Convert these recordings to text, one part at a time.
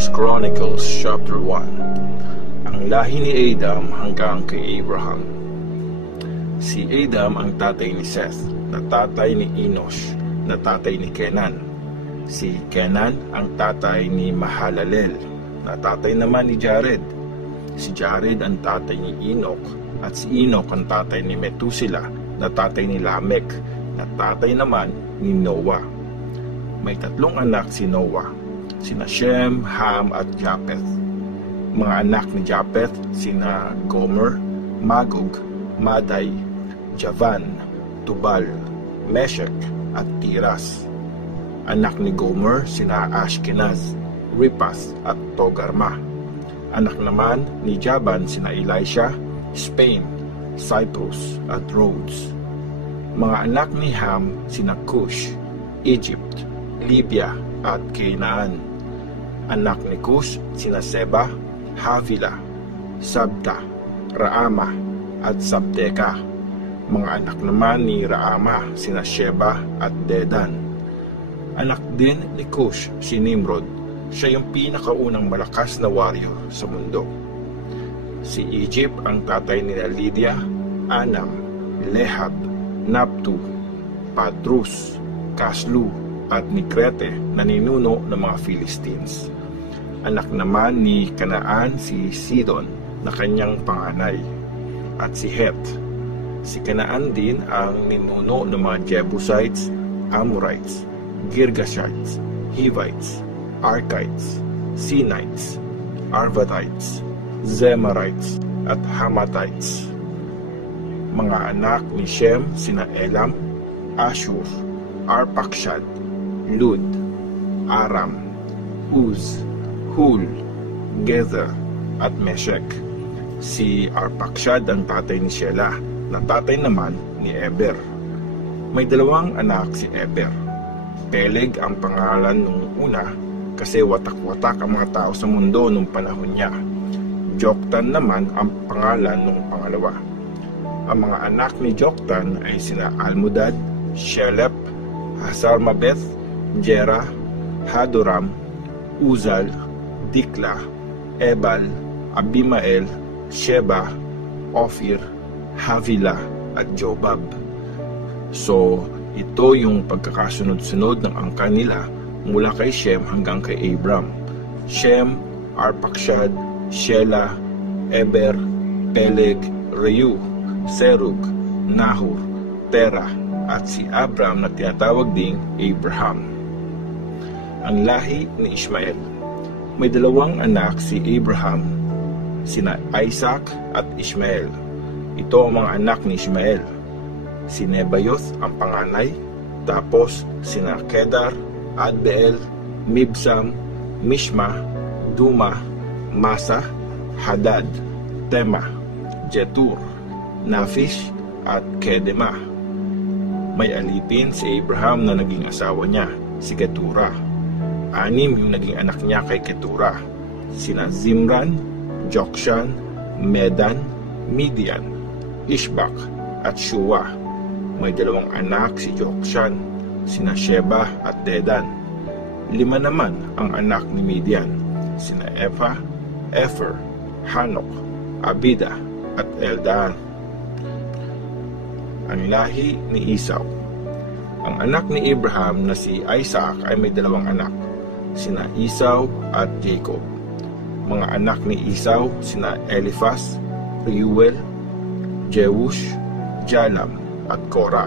1 Chronicles chapter 1. Ang lahi ni Adam hanggang kay Abraham. Si Adam ang tatay ni Seth, na tatay ni Enosh, na tatay ni Kenan. Si Kenan ang tatay ni Mahalalel, na tatay naman ni Jared. Si Jared ang tatay ni Enoch, at si Enoch ang tatay ni Methuselah, na tatay ni Lamech, na tatay naman ni Noah. May tatlong anak si Noah, sina Shem, Ham at Japheth. Mga anak ni Japheth sina Gomer, Magog, Madai, Javan, Tubal, Meshech at Tiras. Anak ni Gomer sina Ashkenaz, Ripas at Togarma. Anak naman ni Javan sina Elisha, Spain, Cyprus at Rhodes. Mga anak ni Ham sina Cush, Egypt, Libya at Canaan. Anak ni Cush sina Seba, Havila, Sabta, Raama at Sabteka. Mga anak naman ni Raama sina Sheba at Dedan. Anak din ni Cush si Nimrod. Siya yung pinakaunang malakas na warrior sa mundo. Si Egypt ang tatay nila Lydia, Anam, Lehab, Naptu, Padrus, Kaslu at ni Crete na ninuno ng mga Philistines. Anak naman ni Canaan si Sidon na kanyang panganay, at si Heth. Si Canaan din ang ninuno ng mga Jebusites, Amorites, Girgashites, Hivites, Arkites, Sinites, Arvadites, Zemarites at Hamathites. Mga anak ni Shem sina Elam, Ashur, Arpakshad, Lud, Aram, Uz, Hul, Gether at Meshech. Si Arpakshad ang tatay ni Shelah, na tatay naman ni Eber. May dalawang anak si Eber. Peleg ang pangalan nung una kasi watak-watak ang mga tao sa mundo nung panahon niya. Joktan naman ang pangalan nung pangalawa. Ang mga anak ni Joktan ay sina Almodad, Shelep, Hasarmabeth, Jera, Hadoram, Uzal, Dikla, Ebal, Abimael, Sheba, Ophir, Havila at Jobab. So, ito yung pagkakasunod-sunod ng angkan nila mula kay Shem hanggang kay Abram. Shem, Arpakshad, Shelah, Eber, Peleg, Reu, Serug, Nahor, Terah at si Abram na tinatawag ding Abraham. Ang lahi ni Ishmael. May dalawang anak si Abraham, sina Isaac at Ishmael. Ito ang mga anak ni Ishmael. Si Nebayoth ang panganay, tapos sina Kedar, Adbeel, Mibsam, Mishma, Duma, Masa, Hadad, Tema, Jetur, Nafish at Kedema. May alipin si Abraham na naging asawa niya, si Keturah. 6 yung naging anak niya kay Keturah, sina Zimran, Jokshan, Medan, Midian, Ishbak at Shua. May 2 anak si Jokshan, sina Sheba at Dedan. 5 naman ang anak ni Midian, sina Ephah, Epher, Hanok, Abida at Eldan. Ang lahi ni Esau. Ang anak ni Abraham na si Isaac ay may 2 anak, sina Esau at Jacob. Mga anak ni Esau sina Eliphaz, Reuel, Jeush, Jalam at Korah.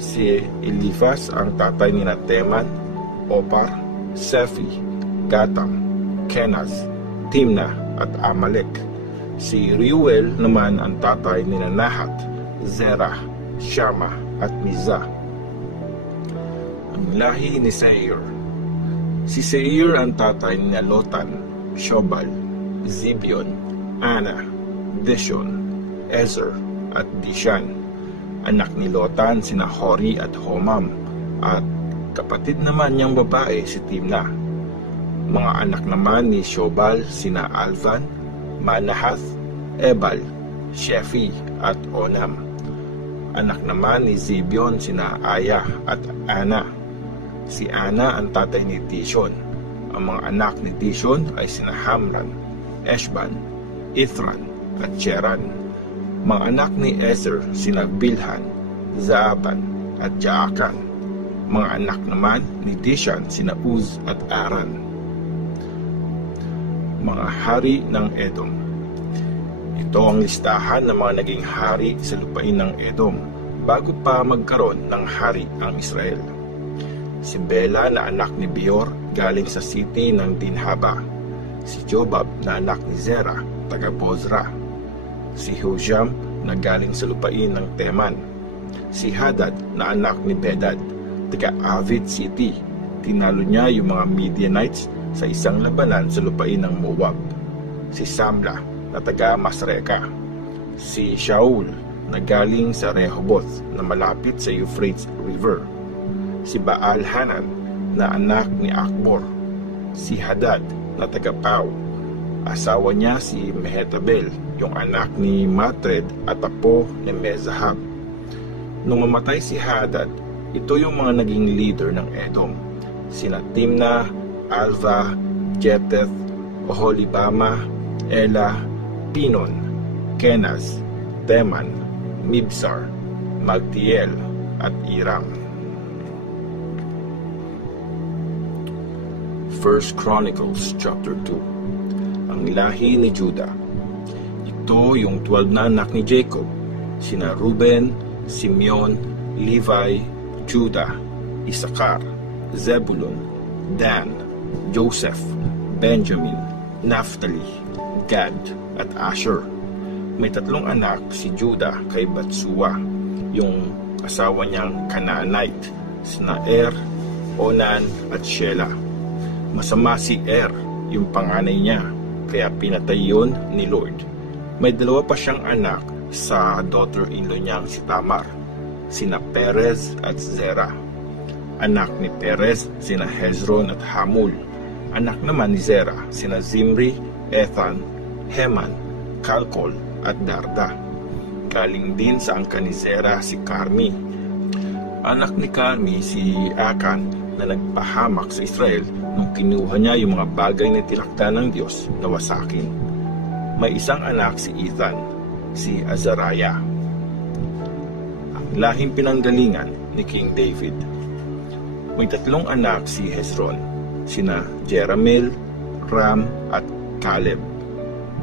Si Eliphaz ang tatay ni Teman, Opar, Sephi, Gatam, Kenaz, Timna at Amalek. Si Reuel naman ang tatay ni Nahat, Zerah, Shama at Miza. Ang lahi ni Seir. Si Seir ang tatay ni Lotan, Shobal, Zibion, Ana, Dishon, Ezer at Dishan. Anak ni Lotan sina Hori at Homam, at kapatid naman niyang babae si Timna. Mga anak naman ni Shobal sina Alvan, Manahath, Ebal, Shefi at Onam. Anak naman ni Zibion sina Aya at Ana. Si Ana ang tatay ni Tishon. Ang mga anak ni Dishon ay sina Hamran, Eshban, Ithran at Cheran. Mga anak ni Ezer sina Bilhan, Zaaban at Jaakan. Mga anak naman ni Dishan sina Uz at Aran. Mga hari ng Edom. Ito ang listahan ng mga naging hari sa lupain ng Edom bago pa magkaroon ng hari ang Israel. Si Bela na anak ni Beor galing sa city ng Dinhaba. Si Jobab na anak ni Zerah, taga Bozra. Si Hujam na galing sa lupain ng Teman. Si Hadad na anak ni Bedad, taga Avid City. Tinalo niya yung mga Midianites sa isang labanan sa lupain ng Moab. Si Samla na taga Masreka. Si Shaul na galing sa Rehoboth na malapit sa Euphrates River. Si Baal-Hanan na anak ni Akbor. Si Hadad na taga Pau. Asawa niya si Mehetabel, yung anak ni Matred at apo ni Mezahab. Nung mamatay si Hadad, ito yung mga naging leader ng Edom. Sina Timna, Alva, Jeteth, Oholibama, Ela, Pinon, Kenaz, Teman, Mibsar, Magdiel at Iram. 1 Chronicles chapter 2. Ang lahi ni Judah. Ito yung 12 na anak ni Jacob, sina Ruben, Simeon, Levi, Judah, Isakar, Zebulun, Dan, Joseph, Benjamin, Naphtali, Gad at Asher. May 3 anak si Judah kay Batsua, yung asawa niyang Canaanite, sina Er, Onan at Shelah. Masama si Er, yung panganay niya, kaya pinatay yun ni Lord. May 2 pa siyang anak sa daughter-in-law niyang si Tamar, sina Perez at Zerah. Anak ni Perez sina Hezron at Hamul. Anak naman ni Zerah sina Zimri, Ethan, Heman, Kalkol at Darda. Galing din sa angkan ni Zerah si Carmi. Anak ni Carmi si Akan na nagpahamak sa Israel nung kinuha niya yung mga bagay na tinakda ng Diyos na wasakin. May isang anak si Ethan, si Azariah. Ang lahing pinanggalingan ni King David. May 3 anak si Hezron, sina Jeramel, Ram at Caleb.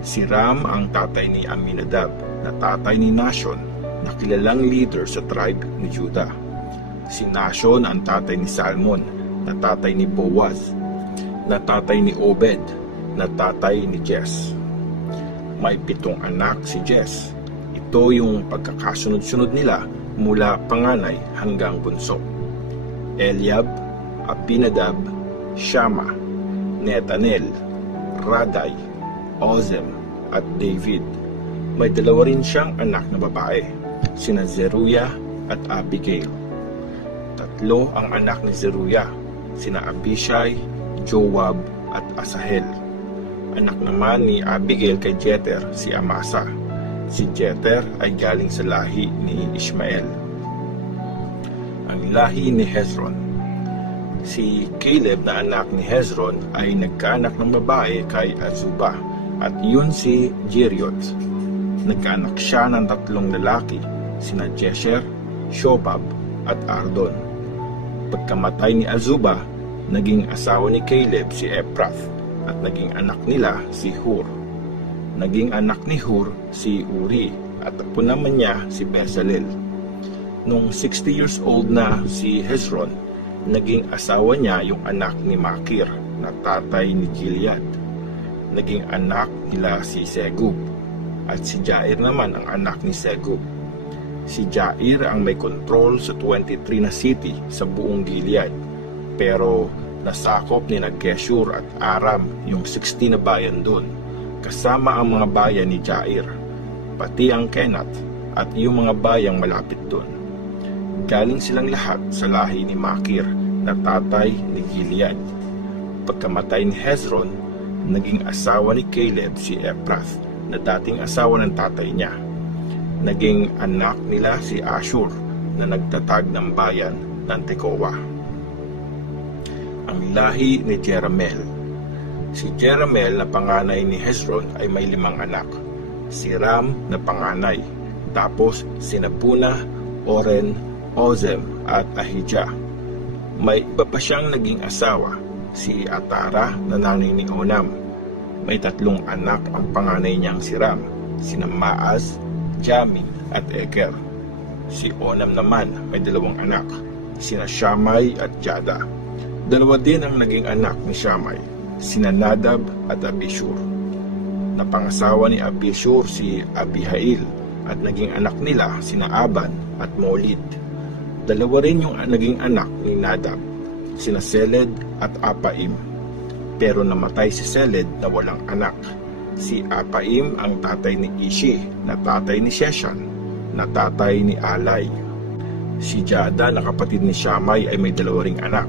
Si Ram ang tatay ni Aminadab na tatay ni Nashon na kilalang leader sa tribe ni Judah. Si Nashon ang tatay ni Salmon na tatay ni Boaz, na tatay ni Obed, na tatay ni Jess. May 7 anak si Jess. Ito yung pagkakasunod-sunod nila mula panganay hanggang bunso. Eliab, Abinadab, Shama, Netanel, Raday, Ozem at David. May 2 rin siyang anak na babae, sina Zeruiah at Abigail. 3 ang anak ni Zeruiah, sina Abishai, Joab at Asahel. Anak naman ni Abigail kay Jeter si Amasa. Si Jeter ay galing sa lahi ni Ishmael. Ang lahi ni Hezron. Si Caleb na anak ni Hezron ay nagkaanak ng babae kay Azubah, at yun si Jerioth. Nagkaanak siya ng 3 lalaki, sina Jesher, Shobab at Ardon. Pagkamatay ni Azubah, naging asawa ni Caleb si Ephrath at naging anak nila si Hur. Naging anak ni Hur si Uri at apo naman niya si Bezalel. Nung 60 years old na si Hezron, naging asawa niya yung anak ni Makir na tatay ni Gilead. Naging anak nila si Segub at si Jair naman ang anak ni Segub. Si Jair ang may control sa 23 na city sa buong Gilead, pero nasakop ni Geshur at Aram yung 60 na bayan doon, kasama ang mga bayan ni Jair, pati ang Kenath at yung mga bayang malapit doon. Galing silang lahat sa lahi ni Makir na tatay ni Gilead. Pagkamatay ni Hezron, naging asawa ni Caleb si Ephrath na dating asawa ng tatay niya. Naging anak nila si Ashur na nagtatag ng bayan ng Tekoa. Ang lahi ni Jeramel. Si Jerahmeel na panganay ni Hezron ay may 5 anak. Si Ram na panganay, tapos sina Punah, Oren, Ozem at Ahijah. May iba pa siyang naging asawa, si Atara na nanay ni Onam. May 3 anak ang panganay niyang si Ram, sina Maaz, Jamin at Eker. Si Onam naman may 2 anak, sina Shammai at Jada. 2 din ang naging anak ni Shammai, sina Nadab at Abishur. Napangasawa ni Abishur si Abihail at naging anak nila sina Aban at Molid. 2 rin yung naging anak ni Nadab, sina Seled at Apaim. Pero namatay si Seled na walang anak. Si Apaim ang tatay ni Ishi na tatay ni Sheshan na tatay ni Alay. Si Jada na kapatid ni Shammai ay may 2 ring anak,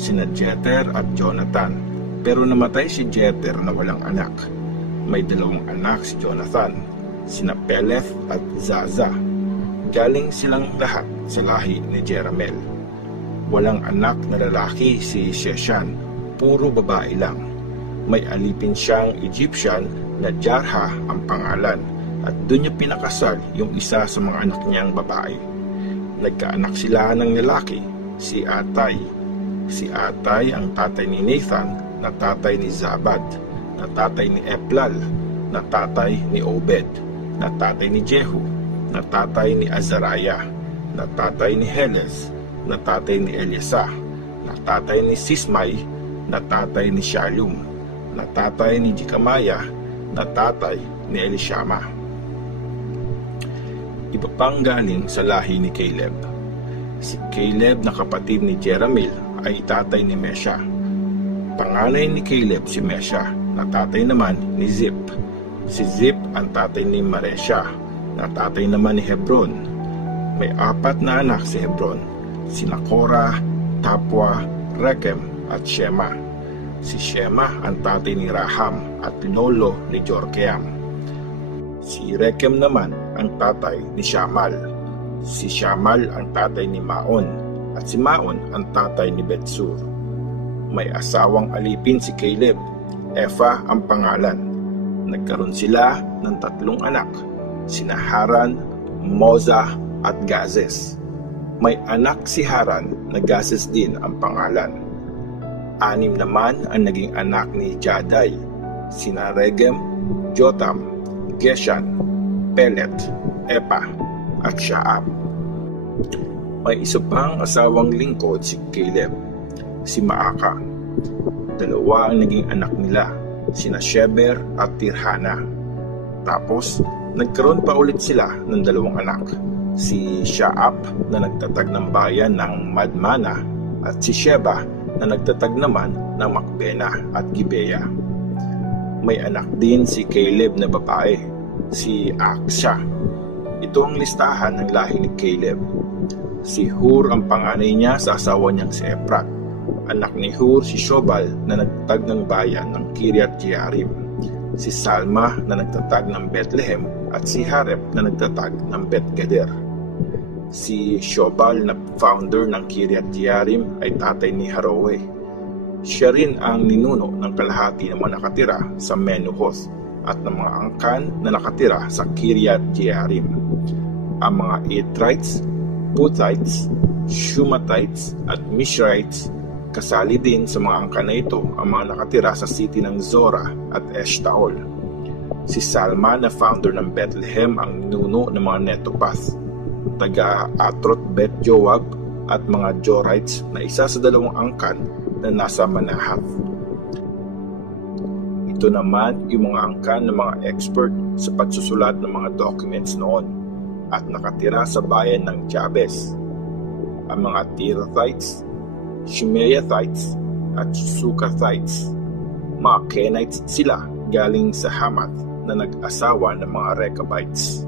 sina Jeter at Jonathan. Pero namatay si Jeter na walang anak. May 2 anak si Jonathan, sina Peleth at Zaza. Galing silang lahat sa lahi ni Jerahmeel. Walang anak na lalaki si Sheshan, puro babae lang. May alipin siyang Egyptian na Jarha ang pangalan, at doon niya pinakasal yung isa sa mga anak niyang babae. Nagkaanak sila ng lalaki, si Atay. Si Atay ang tatay ni Nathan na tatay ni Zabad, na tatay ni Eplal, na tatay ni Obed, na tatay ni Jehu, na tatay ni Azariah, na tatay ni Helez, na tatay ni Eliasa, na tatay ni Sismai, na tatay ni Shalum, na tatay ni Jekamaya, na tatay ni Elishama. Iba pang galing sa lahi ni Caleb. Si Caleb na kapatid ni Jerahmeel ay tatay ni Mesha. Panganay ni Caleb si Mesha, na tatay naman ni Zip. Si Zip ang tatay ni Maresha, na tatay naman ni Hebron. May 4 na anak si Hebron, sina Korah, Tapua, Rekem at Shema. Si Shema ang tatay ni Raham at lolo ni Jorkeam. Si Rekem naman ang tatay ni Shamal. Si Shamal ang tatay ni Maon, at si Maon ang tatay ni Betsur. May asawang alipin si Caleb, Efa ang pangalan. Nagkaroon sila ng 3 anak, sina Haran, Moza at Gazes. May anak si Haran na Gazes din ang pangalan. 6 naman ang naging anak ni Jadai, sina Regem, Jotam, Geshan, Pelet, Epa at Shaab. May isa pang asawang lingkod si Caleb, si Maaka. 2 ang naging anak nila, sina Sheber at Tirhana. Tapos nagkaroon pa ulit sila ng 2 anak, si Shaap na nagtatag ng bayan ng Madmana at si Sheba na nagtatag naman ng Makbena at Gibeah. May anak din si Caleb na babae, si Aksha. Ito ang listahan ng lahi ni Caleb. Si Hur ang panganay niya sa asawa niyang si Efrat. Anak ni Hur si Shobal na nagtatag ng bayan ng Kiriath Jearim. Si Salma na nagtatag ng Bethlehem at si Harep na nagtatag ng Beth-Gader. Si Shobal na founder ng Kiriath Jearim ay tatay ni Haroe. Siya rin ang ninuno ng kalahati ng mga nakatira sa Menuhoth at ng mga angkan na nakatira sa Kiriath Jearim. Ang mga Etrites, Puthites, Shumatites at Mishrites, kasali din sa mga angkan na ito ang mga nakatira sa city ng Zorah at Eshtaol. Si Salma na founder ng Bethlehem ang ninuno ng mga Netopath, taga Atrot Bet Joab at mga Jorites na isa sa 2 angkan na nasa Manahath. Ito naman yung mga angkan ng mga expert sa pagsusulat ng mga documents noon at nakatira sa bayan ng Jabes. Ang mga Tirathites, Shimeathites at Sukathites. Mga Kenites sila galing sa Hamath na nag-asawa ng mga Rechabites.